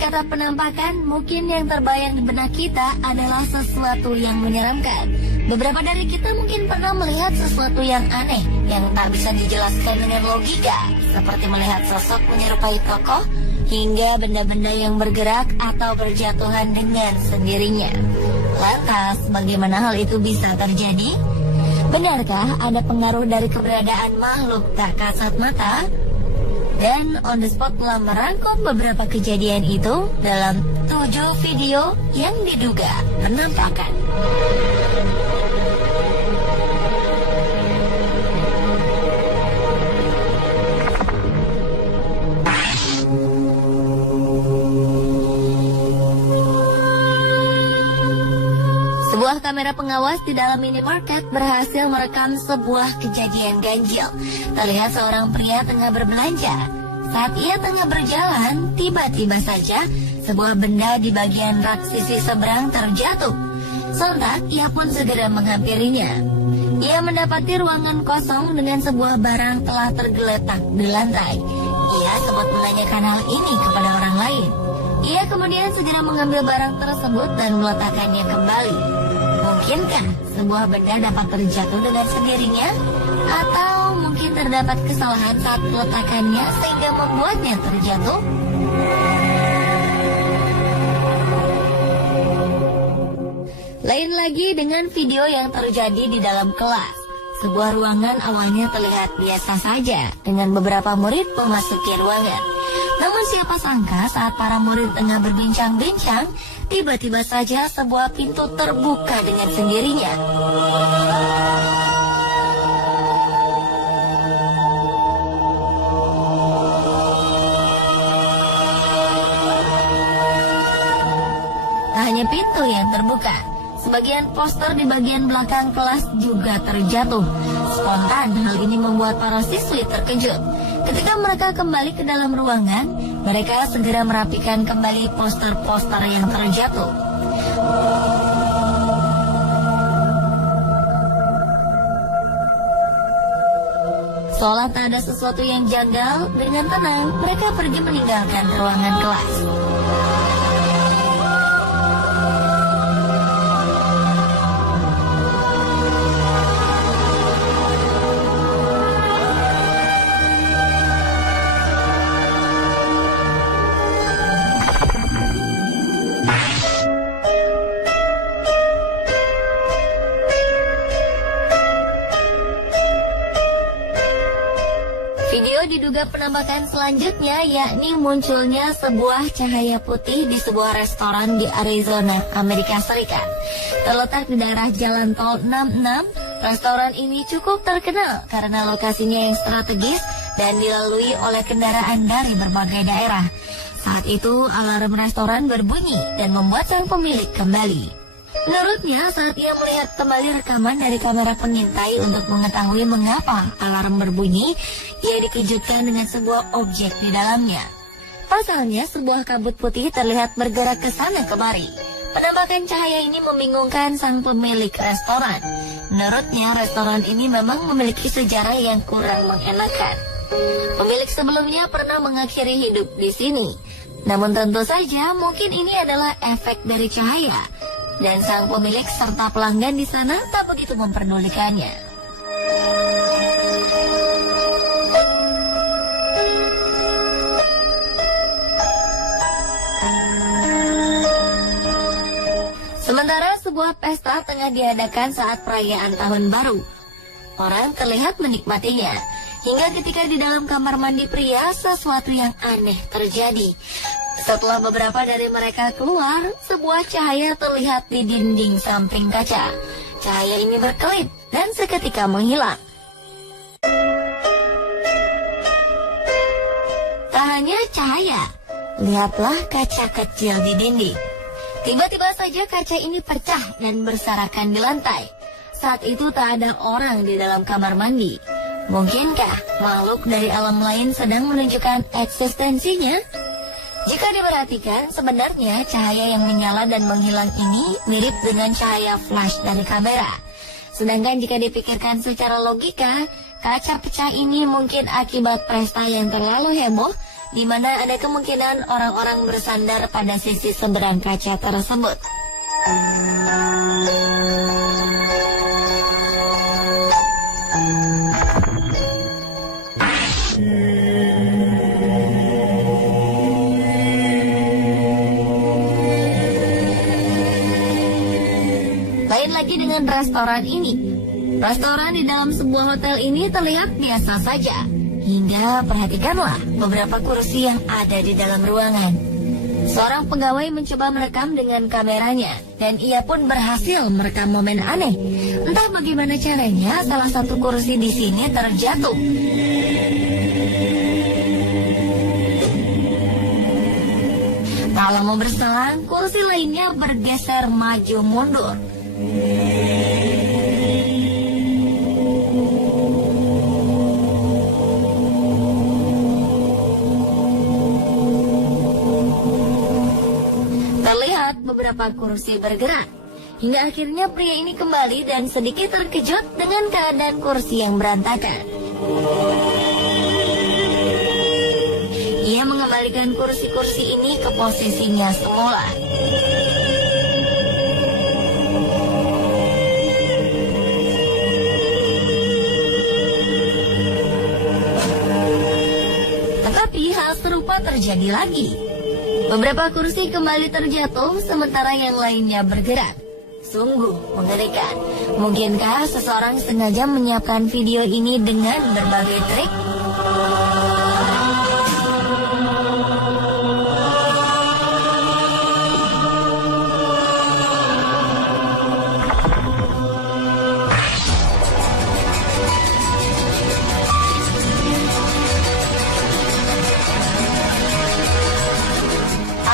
kata penampakan, mungkin yang terbayang di benak kita adalah sesuatu yang menyeramkan. Beberapa dari kita mungkin pernah melihat sesuatu yang aneh, yang tak bisa dijelaskan dengan logika, seperti melihat sosok menyerupai tokoh, hingga benda-benda yang bergerak atau berjatuhan dengan sendirinya. Lantas, bagaimana hal itu bisa terjadi? Benarkah ada pengaruh dari keberadaan makhluk tak kasat mata? Dan On The Spot telah merangkum beberapa kejadian itu dalam 7 video yang diduga penampakan. Sebuah kamera pengawas di dalam minimarket berhasil merekam sebuah kejadian ganjil. Terlihat seorang pria tengah berbelanja. Saat ia tengah berjalan, tiba-tiba saja sebuah benda di bagian rak sisi seberang terjatuh. Sontak, ia pun segera menghampirinya. Ia mendapati ruangan kosong dengan sebuah barang telah tergeletak di lantai. Ia sempat menanyakan hal ini kepada orang lain. Ia kemudian segera mengambil barang tersebut dan meletakkannya kembali. Mungkinkah sebuah benda dapat terjatuh dengan sendirinya? Atau mungkin terdapat kesalahan saat peletakannya sehingga membuatnya terjatuh? Lain lagi dengan video yang terjadi di dalam kelas. Sebuah ruangan awalnya terlihat biasa saja dengan beberapa murid memasuki ruangan. Namun siapa sangka saat para murid tengah berbincang-bincang, tiba-tiba saja sebuah pintu terbuka dengan sendirinya. Tak hanya pintu yang terbuka, sebagian poster di bagian belakang kelas juga terjatuh. Spontan, hal ini membuat para siswi terkejut. Ketika mereka kembali ke dalam ruangan, mereka segera merapikan kembali poster-poster yang terjatuh. Seolah tak ada sesuatu yang janggal, dengan tenang mereka pergi meninggalkan ruangan kelas. Video diduga penampakan selanjutnya yakni munculnya sebuah cahaya putih di sebuah restoran di Arizona, Amerika Serikat. Terletak di daerah Jalan Tol 66, restoran ini cukup terkenal karena lokasinya yang strategis dan dilalui oleh kendaraan dari berbagai daerah. Saat itu alarm restoran berbunyi dan membuat sang pemilik kembali. Menurutnya, saat ia melihat kembali rekaman dari kamera pengintai untuk mengetahui mengapa alarm berbunyi, ia dikejutkan dengan sebuah objek di dalamnya. Pasalnya, sebuah kabut putih terlihat bergerak ke sana kemari. Penampakan cahaya ini membingungkan sang pemilik restoran. Menurutnya, restoran ini memang memiliki sejarah yang kurang mengenakan. Pemilik sebelumnya pernah mengakhiri hidup di sini. Namun tentu saja mungkin ini adalah efek dari cahaya. Dan sang pemilik serta pelanggan di sana tak begitu memperdulikannya. Sementara sebuah pesta tengah diadakan saat perayaan tahun baru. Orang terlihat menikmatinya. Hingga ketika di dalam kamar mandi pria, sesuatu yang aneh terjadi. Setelah beberapa dari mereka keluar, sebuah cahaya terlihat di dinding samping kaca. Cahaya ini berkelip dan seketika menghilang. Tak hanya cahaya, lihatlah kaca kecil di dinding. Tiba-tiba saja kaca ini pecah dan berserakan di lantai. Saat itu tak ada orang di dalam kamar mandi. Mungkinkah makhluk dari alam lain sedang menunjukkan eksistensinya? Jika diperhatikan, sebenarnya cahaya yang menyala dan menghilang ini mirip dengan cahaya flash dari kamera. Sedangkan jika dipikirkan secara logika, kaca pecah ini mungkin akibat pesta yang terlalu heboh di mana ada kemungkinan orang-orang bersandar pada sisi seberang kaca tersebut. Lain lagi dengan restoran ini. Restoran di dalam sebuah hotel ini terlihat biasa saja. Hingga perhatikanlah beberapa kursi yang ada di dalam ruangan. Seorang pegawai mencoba merekam dengan kameranya, dan ia pun berhasil merekam momen aneh. Entah bagaimana caranya, salah satu kursi di sini terjatuh. Tak lama berselang, kursi lainnya bergeser maju mundur. Terlihat beberapa kursi bergerak. Hingga akhirnya pria ini kembali dan sedikit terkejut dengan keadaan kursi yang berantakan. Ia mengembalikan kursi-kursi ini ke posisinya semula. Tetapi hal serupa terjadi lagi. Beberapa kursi kembali terjatuh sementara yang lainnya bergerak. Sungguh mengerikan. Mungkinkah seseorang sengaja menyiapkan video ini dengan berbagai trik?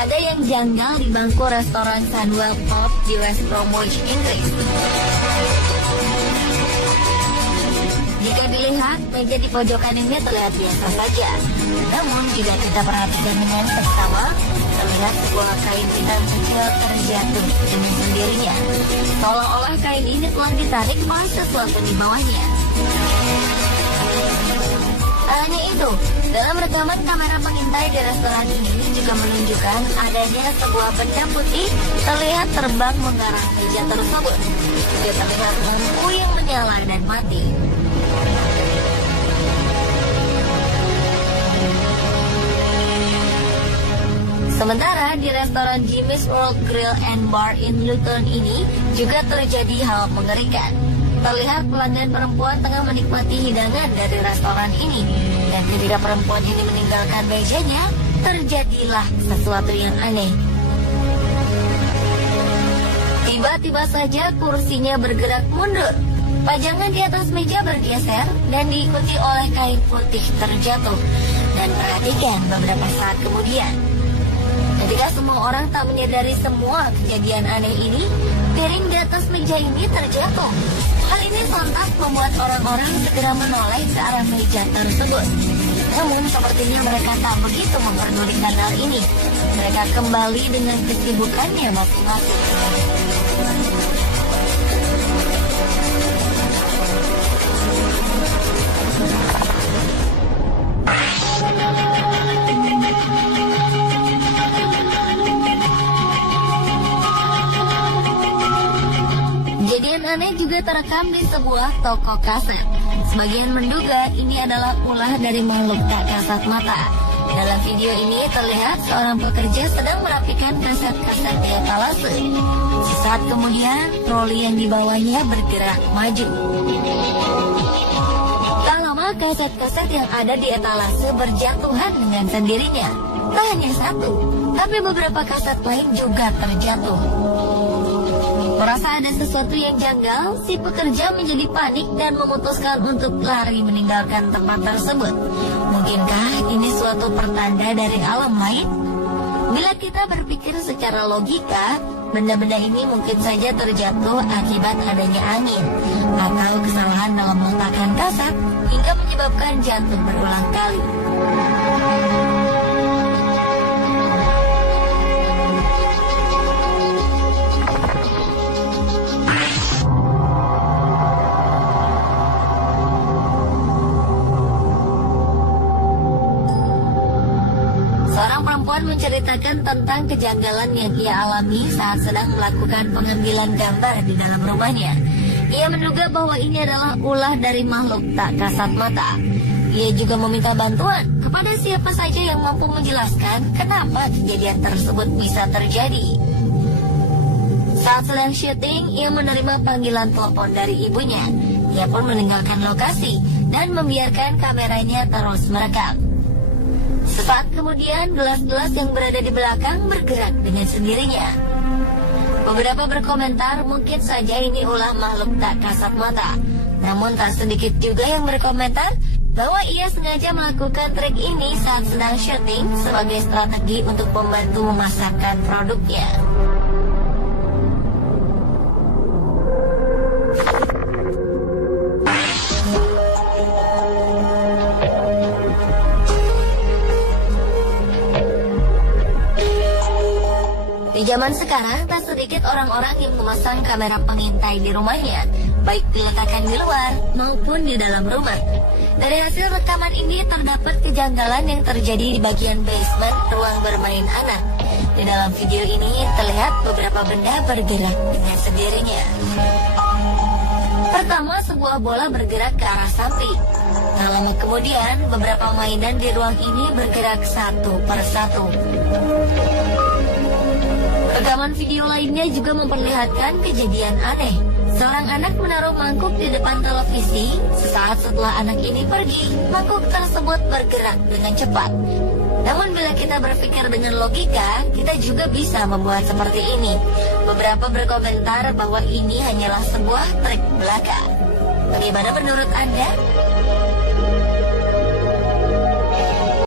Ada yang janggal di bangku restoran Sunwell Pub di West Bromwich, Inggris. Jika dilihat, meja di pojokan ini terlihat biasa saja. Namun, jika kita perhatikan dengan seksama, terlihat sebuah kain hitam kecil terjatuh dengan sendirinya. Seolah-olah kain ini telah ditarik oleh sesuatu di bawahnya. Tak hanya itu, dalam rekaman kamera pengintai di restoran ini juga menunjukkan adanya sebuah benda putih terlihat terbang mengarah meja tersebut. Juga terlihat lampu yang menyala dan mati. Sementara di restoran Jimmy's World Grill and Bar in Luton ini juga terjadi hal mengerikan. Terlihat pelanggan perempuan tengah menikmati hidangan dari restoran ini. Dan ketika perempuan ini meninggalkan mejanya, terjadilah sesuatu yang aneh. Tiba-tiba saja kursinya bergerak mundur. Pajangan di atas meja bergeser dan diikuti oleh kain putih terjatuh. Dan perhatikan beberapa saat kemudian. Ketika semua orang tak menyadari semua kejadian aneh ini, piring di atas meja ini terjatuh. Hal ini sontak membuat orang-orang segera menoleh ke arah meja tersebut. Namun sepertinya mereka tak begitu memperdulikan hal ini. Mereka kembali dengan kesibukannya masing-masing. Kejadian aneh juga terekam di sebuah toko kaset. Sebagian menduga ini adalah ulah dari makhluk tak kasat mata. Dalam video ini terlihat seorang pekerja sedang merapikan kaset-kaset di etalase. Sesaat kemudian, troli yang dibawanya bergerak maju. Tak lama, kaset-kaset yang ada di etalase berjatuhan dengan sendirinya. Tak hanya satu, tapi beberapa kaset lain juga terjatuh. Merasa ada sesuatu yang janggal, si pekerja menjadi panik dan memutuskan untuk lari meninggalkan tempat tersebut. Mungkinkah ini suatu pertanda dari alam lain? Bila kita berpikir secara logika, benda-benda ini mungkin saja terjatuh akibat adanya angin atau kesalahan dalam meletakkan kaset hingga menyebabkan jatuh berulang kali. perempuan menceritakan tentang kejanggalan yang ia alami saat sedang melakukan pengambilan gambar di dalam rumahnya. Ia menduga bahwa ini adalah ulah dari makhluk tak kasat mata. Ia juga meminta bantuan kepada siapa saja yang mampu menjelaskan kenapa kejadian tersebut bisa terjadi. Saat sedang syuting, ia menerima panggilan telepon dari ibunya. Ia pun meninggalkan lokasi dan membiarkan kameranya terus merekam. Sesaat kemudian, gelas-gelas yang berada di belakang bergerak dengan sendirinya. Beberapa berkomentar mungkin saja ini ulah makhluk tak kasat mata. Namun tak sedikit juga yang berkomentar bahwa ia sengaja melakukan trik ini saat sedang syuting sebagai strategi untuk membantu memasarkan produknya. Di zaman sekarang, tak sedikit orang-orang yang memasang kamera pengintai di rumahnya, baik diletakkan di luar maupun di dalam rumah. Dari hasil rekaman ini terdapat kejanggalan yang terjadi di bagian basement ruang bermain anak. Di dalam video ini terlihat beberapa benda bergerak dengan sendirinya. Pertama, sebuah bola bergerak ke arah samping. Tak lama kemudian, beberapa mainan di ruang ini bergerak satu persatu. Rekaman video lainnya juga memperlihatkan kejadian aneh. Seorang anak menaruh mangkuk di depan televisi. Sesaat setelah anak ini pergi, mangkuk tersebut bergerak dengan cepat. Namun bila kita berpikir dengan logika, kita juga bisa membuat seperti ini. Beberapa berkomentar bahwa ini hanyalah sebuah trik belaka. Bagaimana menurut Anda?